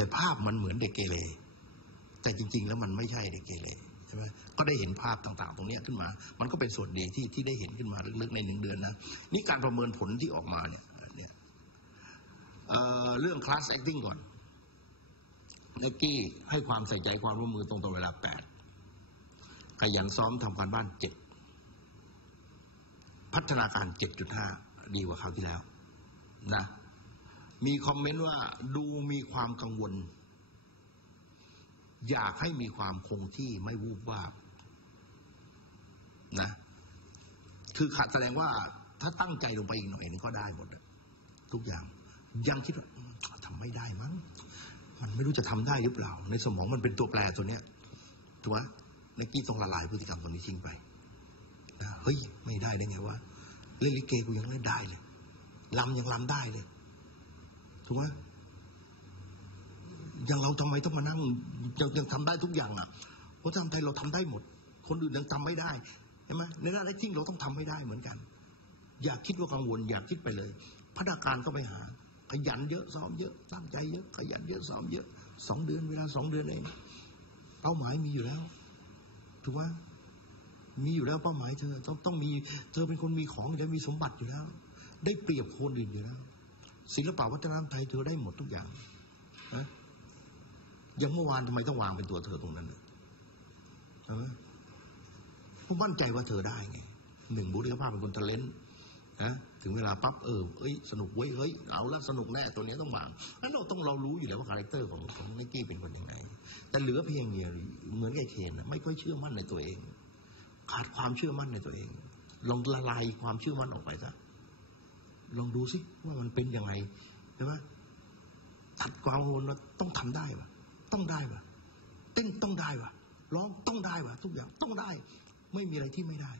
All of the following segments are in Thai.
แต่ภาพมันเหมือนเด็กเกเรแต่จริง ๆ แล้วมันไม่ใช่เด็กเกเรใช่ไหมก็ได้เห็นภาพต่างๆ ตรงนี้ขึ้นมา มันก็เป็นส่วนดีที่ที่ได้เห็นขึ้นมาลึกๆในหนึ่งเดือนนะนี่การประเมินผลที่ออกมาเนี่ยเนี่ยเอ่อเรื่อง class acting ก่อนเนกกี้ให้ความใส่ใจความร่วมมือตรงต่อเวลาแปดขยันซ้อมทำการบ้านเจ็ดพัฒนาการเจ็ดจุดห้าดีกว่าคราวที่แล้ว นะ มีคอมเมนต์ว่าดูมีความกังวล อยากให้มีความคงที่ไม่วูบวาบนะ คือขาดแสดงว่าถ้าตั้งใจลงไปอีกหน่อยนึงก็ได้หมดทุกอย่าง ยังคิดว่าทำไม่ได้มั้งมันไม่รู้จะทำได้หรือเปล่า ในสมองมันเป็นตัวแปรตัวเนี้ยถูกไหมนักกี้ต้องละลายพฤติกรรมตอนนี้ทิ้งไปนะเฮ้ย ไม่ได้ได้ไงวะเล่นลิเกกูยังเล่นได้เลยลำยังลำได้เลย ถูกไหมอย่างเราทำไมต้องมานั่งยังยังทำได้ทุกอย่างอะเพราะทำไทยเราทำได้หมด คนอื่นยังทำไม่ได้ใช่ไหมในด้านอะไรจริงเราต้องทำให้ได้เหมือนกัน อย่าคิดว่ากังวล อย่าคิดไปเลยพัฒนาการก็ไปหา ขยันเยอะซ้อมเยอะตั้งใจเยอะขยันเยอะซ้อมเยอะสองเดือนเวลาสองเดือนเองเป้าหมายมีอยู่แล้วถูกไหมมีอยู่แล้วเป้าหมายเธอต้องต้องมี เธอเป็นคนมีของจะมีสมบัติอยู่แล้ว ได้เปรียบคนอื่นอยู่แล้ว ศิลปะวัฒนธรรมไทยเธอได้หมดทุกอย่างนะย่างเมื่อวานทำไมต้องวางเป็นตัวเธอตรงนั้นเนี่ยใช่ไหมผมมั่นใจว่าเธอได้ไงหนึ่งบุคลิกภาพเป็นคนทะเลนนะถึงเวลาปั๊บเออเอ้ยสนุกเว้ยเฮ้ยเอาละสนุกแน่ตัวเนี้ยต้องวางนั้นเราต้องเรารู้อยู่แล้วว่าคาแรคเตอร์ของของนิกกี้เป็นคนยังไงแต่เหลือเพียงเดียวเหมือนกับเคนนไม่ค่อยเชื่อมั่นในตัวเอง ขาดความเชื่อมั่นในตัวเองลองละลายความเชื่อมั่นออกไปซะ ลองดูสิว่ามันเป็นยังไงใช่ไหมตัดความกังวลว่าต้องทำได้ปะต้องได้ปะเต้นต้องได้ปะร้องต้องได้ปะทุกอย่างต้องได้ ไม่มีอะไรที่ไม่ได้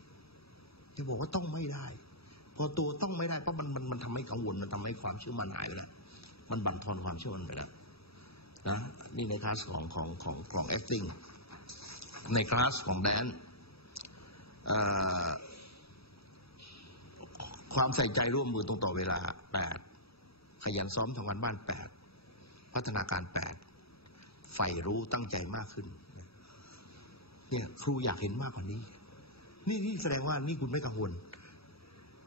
จะบอกว่าต้องไม่ได้ พอตัวต้องไม่ได้เพราะมันมันมันทำให้กังวลมันทำให้ความเชื่อมั่นหายไปแล้วมันบั่นทอนความเชื่อมั่นไปแล้วนะนี่ในคลาสของของของของ acting ในคลาสของแดนอ่อ ความใส่ใจร่วมมือตรงต่อเวลาแปดขยันซ้อมทำงานบ้านแปดพัฒนาการแปดใฝ่รู้ตั้งใจมากขึ้น เนี่ยครูอยากเห็นมากกว่านี้ นี่นี่แสดงว่านี่คุณไม่กังวล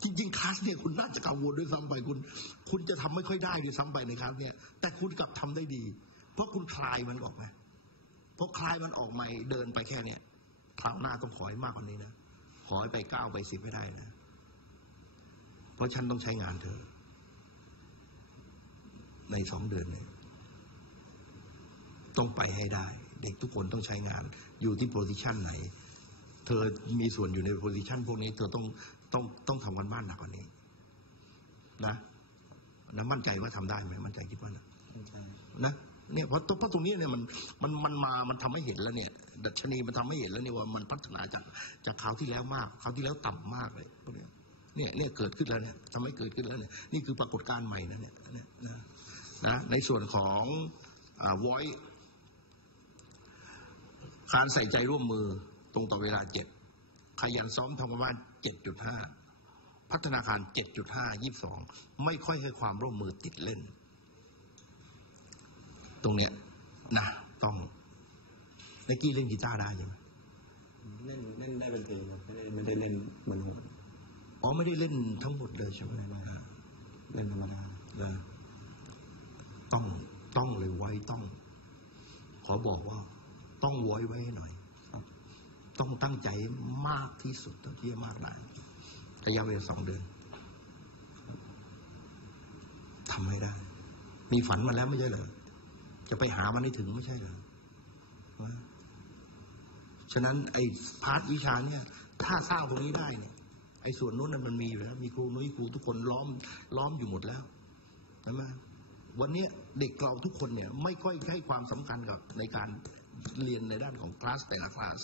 จริงๆคลาสเนี่ยคุณน่าจะกังวลด้วยซ้ำไปคุณ คุณจะทำไม่ค่อยได้ด้วยซ้ำไปในคลาสเนี่ย แต่คุณกลับทำได้ดี เพราะคุณคลายมันออกมาเพราะคลายมันออกมาเดินไปแค่เนี้ยคราวหน้าต้องขอให้มากกว่านี้นะขอให้ไปเก้าไปสิบไม่ได้นะ เพราะฉันต้องใช้งานเธอ ในสองเดือนเนี่ยต้องไปให้ได้ เด็กทุกคนต้องใช้งาน อยู่ที่โพซิชันไหน เธอมีส่วนอยู่ในโพซิชันพวกนี้ เธอต้องต้องต้องทำกันบ้านหนักกว่านี้ นะนะมั่นใจว่าทำได้ไหมมั่นใจคิดว่านะนะเนี่ยเพราะเพราะตรงนี้เนี่ยมันมันมันมา มันทำให้เห็นแล้วเนี่ย ดัชนีมันทำให้เห็นแล้วเนี่ยว่ามันพัฒนาจากจากคราวที่แล้วมากคราวที่แล้วต่ำมากเลยพวกเนี้ย เนี่ยเนี่ยเกิดขึ้นแล้วเนี่ยทำให้เกิดขึ้นแล้วเนี่ยนี่คือปรากฏการณ์ใหม่นะเนี่ยนะนะในส่วนของอ่า voice การใส่ใจร่วมมือตรงต่อเวลาเจ็ดขยันซ้อมทำงานบ้านเจ็ดจุดห้าพัฒนาการเจ็ดจุดห้ายี่สองไม่ค่อยให้ความร่วมมือติดเล่น ตรงเนี้ยนะต้องเมื่อกี้เล่นกีตาร์ได้ใช่ไหมเล่นเล่นได้เป็นเพลงครับไม่ได้ไม่ได้เล่นเหมือนโหด อ๋อไม่ได้เล่นทั้งหมดเลยใช่ไหมเล่นธรรมดาเออต้องต้องเลยไว้ต้อง ขอบอกว่า ต้องไว้ไว้ให้หน่อยต้องตั้งใจมากที่สุดเท่าที่จะมากได้ระยะเวลาสองเดือนทำให้ได้ มีฝันมาแล้วไม่ใช่เหรอจะไปหามันให้ถึงไม่ใช่เหรอวะฉะนั้นไอ้พาร์ทวิชาเนี่ย ถ้าสร้างตรงนี้ได้เนี่ย ไอ้ส่วนนู้นนั้นมันมีอยู่แล้วมีครูนุ้ยครูทุกคนล้อมล้อมอยู่หมดแล้วใช่ไหมวันนี้เด็กเราทุกคนเนี่ย ไม่ค่อยให้ความสำคัญกับในการเรียนในด้านของคลาสแต่ละคลาส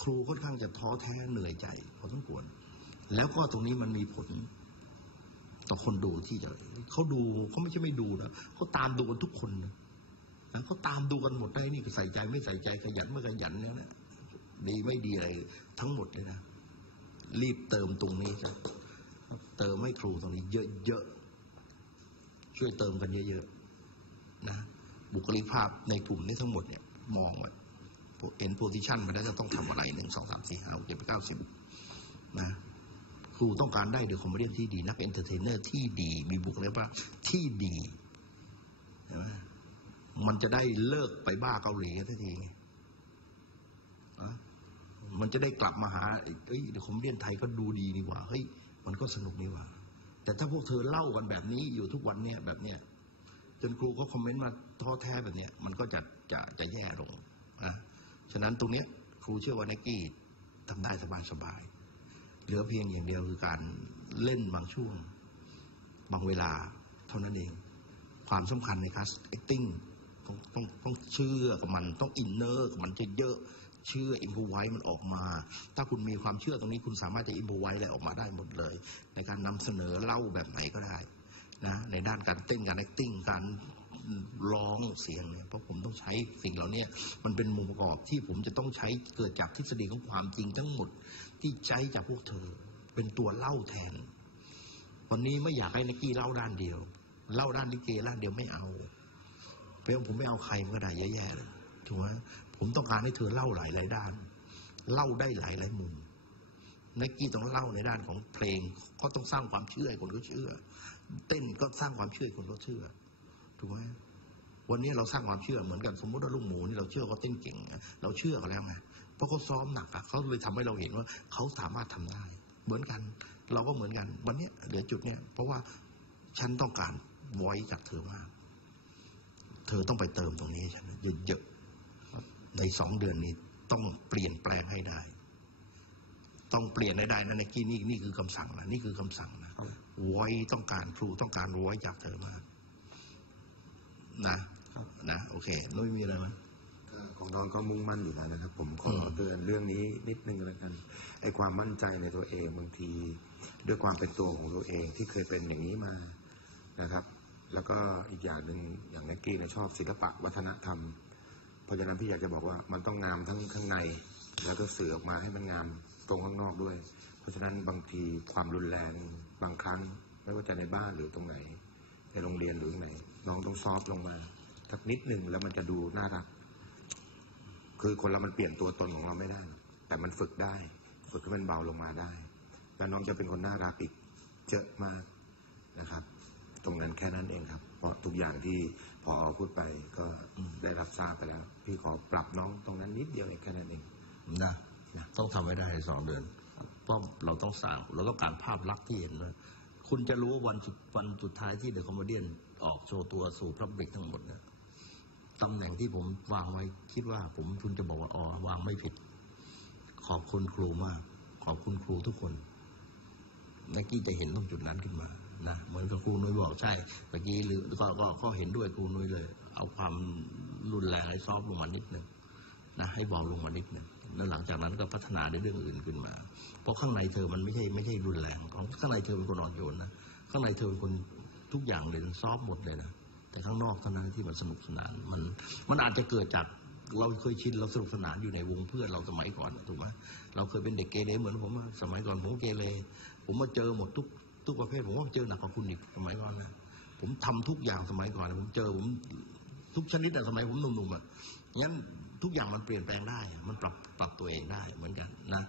ครูค่อนข้างจะท้อแท้เหนื่อยใจพอสมควร แล้วก็ตรงนี้มันมีผล ต่อคนดูที่จะเขาดูเขาไม่ใช่ไม่ดูนะเขาตามดูกันทุกคนนะเขาตามดูกันหมดได้นี่ใส่ใจไม่ใส่ใจขยันไม่ขยันเนี่ยนะดีไม่ดีอะไรทั้งหมดเลยนะ รีบเติมตรงนี้จะเติมให้ครูตรงนี้เยอะๆช่วยเติมกันเยอะๆนะบุคลิกภาพในกลุ่มนี้ทั้งหมดเนี่ย มองว่าเอ็นโพซิชันมาแล้วจะต้องทำอะไรหนึ่งสองสามสี่ห้าหกเจ็ดแปดเก้าสิบนะครูต้องการได้เดอะคอมเมดี้ที่ดี นักเอนเตอร์เทนเนอร์ที่ดี มีบุคลิกภาพที่ดีมันจะได้เลิกไปบ้าเกาหลีกันสักทีอะ มันจะได้กลับมาหาเฮ้ยเดอะคอมเมดี้ไทยก็ดูดีนี่หว่าเฮ้ยมันก็สนุกนี่หว่า แต่ถ้าพวกเธอเล่ากันแบบนี้อยู่ทุกวันเนี่ยแบบเนี้ยจนครูก็คอมเมนต์มาท้อแท้แบบเนี้ยมันก็จะจะจะแย่ลงนะฉะนั้นตรงเนี้ยครูเชื่อว่านักกี้ทำได้สบายสบายๆเหลือเพียงอย่างเดียวคือการเล่นบางช่วง บางเวลาเท่านั้นเอง ความสำคัญในการ acting ต้องต้องต้องเชื่อกับมันต้องอินเนอร์กับมันเยอะๆ เชื่ออิมพไว้มันออกมา ถ้าคุณมีความเชื่อตรงนี้คุณสามารถจะอิมพไว้อะไรออกมาได้หมดเลย ในการนำเสนอเล่าแบบไหนก็ได้นะในด้านการเต้นการ acting การร้องเสียงเนี่ยเพราะผมต้องใช้สิ่งเหล่านี้มันเป็นมุมประกอบที่ผมจะต้องใช้เกิดจากทฤษฎีของความจริงทั้งหมดที่ใช้จากพวกเธอ เป็นตัวเล่าแทน วันนี้ไม่อยากให้นักกี้เล่าด้านเดียว เล่าด้านลิเกด้านเดียวไม่เอาเพราะผมไม่เอาใครมันก็ได้แย่ๆเลยถูกไหม ผมต้องการให้เธอเล่าหลายหลายๆด้าน เล่าได้หลายหลายๆมุมนักกีต้องเล่าในด้านของเพลงก็ต้องสร้างความเชื่อให้คนเขาเชื่อ เต้นก็สร้างความเชื่อให้คนเขาเชื่อถูกไหมวันนี้เราสร้างความเชื่อเหมือนกันสมมติว่าลูกหมูนี่เราเชื่อเขาเต้นเก่งเราเชื่อเขาแล้วไงเพราะเขาซ้อมหนักอะเขาเลยทำให้เราเห็นว่าเขาสามารถทำได้ เหมือนกัน เราก็เหมือนกัน วันนี้เหลือจุดเนี้ยเพราะว่าฉันต้องการไว้จากเธอมากเธอต้องไปเติมตรงนี้ให้ฉันเยอะ ในสองเดือนนี้ต้องเปลี่ยนแปลงให้ได้ ต้องเปลี่ยนให้ได้นะในกี้นี่นี่คือคำสั่งนะนี่คือคำสั่งนะไว้ต้องการครูต้องการไว้จากเธอมากนะนะโอเคนุ้ยมีอะไรไหมก็ของน้องก็มุ่งมั่นอยู่แล้วนะครับ ผมขอเตือนเรื่องนี้นิดนึงแล้วกันไอ้ความมั่นใจในตัวเองบางที ด้วยความเป็นตัวของตัวเองที่เคยเป็นอย่างนี้มานะครับ แล้วก็อีกอย่างหนึ่งอย่างนักกี้เนี่ยชอบศิลปะวัฒนธรรม ราะฉะนั้นพี่อยากจะบอกว่ามันต้องงามทั้งข้างใน แล้วก็สื่อออกมาให้มันงามตรงข้างนอกด้วย เพราะฉะนั้นบางทีความรุนแรงบางครั้ง ไม่ว่าจะในบ้านหรือตรงไหนในโรงเรียนหรือไหนน้องต้องซอฟต์ลงมาสักนิดหนึ่งแล้วมันจะดูน่ารัก คือคนเรามันเปลี่ยนตัวตนของเราไม่ได้ แต่มันฝึกได้ ฝึกให้มันเบาลงมาได้ แล้วน้องจะเป็นคนน่ารักอีกเยอะมากนะครับ ตรงนั้นแค่นั้นเองครับ เพราะทุกอย่างที่ พอพูดไปก็ได้รับทราบไปแล้ว พี่ขอปรับน้องตรงนั้นนิดเดียวแค่นั้นเองนะต้องทำให้ได้สองเดือนเพราะเราต้องสร้างเราต้องการภาพลักษณ์ที่เห็นเลยคุณจะรู้ว่าวันสุดวันสุดท้ายที่เดอะคอมเมดี้ออกโชว์ตัวสู่พระบิกทั้งหมดเนี่ยตำแหน่งที่ผมวางไว้คิดว่า ผมคุณจะบอกว่าอ๋อวางไม่ผิด ขอบคุณครูมาก ขอบคุณครูทุกคน นักกี้จะเห็นตรงจุดนั้นขึ้นมานะเหมือนกับครูนุ้ยบอกใช่เมื่อกี้หรือก็ก็ก็เห็นด้วยครูนุ้ยเลย เอาความรุนแรงให้ซอฟลงมานิดนึงนะให้เบาลงมานิดหนึงแล้วหลังจากนั้นก็พัฒนาในเรื่องอื่นขึ้นมา เพราะข้างในเธอมันไม่ใช่ไม่ใช่รุนแรงของข้างในเธอเป็นคนอ่อนโยนนะข้างในเธอเป็นคนทุกอย่างเลยซอฟหมดเลยนะแต่ข้างนอกเท่านั้นที่มันสนุกสนานมันมันอาจจะเกิดจาก เราเคยชินเราสนุกสนานอยู่ในวงเพื่อนเราสมัยก่อนถูกไหมเราเคยเป็นเด็กเกเรเหมือนผมสมัยก่อนผมเกเรผมมาเจอหมดทุกทุกประเภทผมว่าเจอหนักกว่าคุณอีกสมัยก่อนนะผมทำทุกอย่างสมัยก่อนผมเจอผมทุกชนิดแต่สมัยผมหนุ่มๆอะงั้นทุกอย่างมันเปลี่ยนแปลงได้ มันปรับปรับตัวเองได้เหมือนกันนะ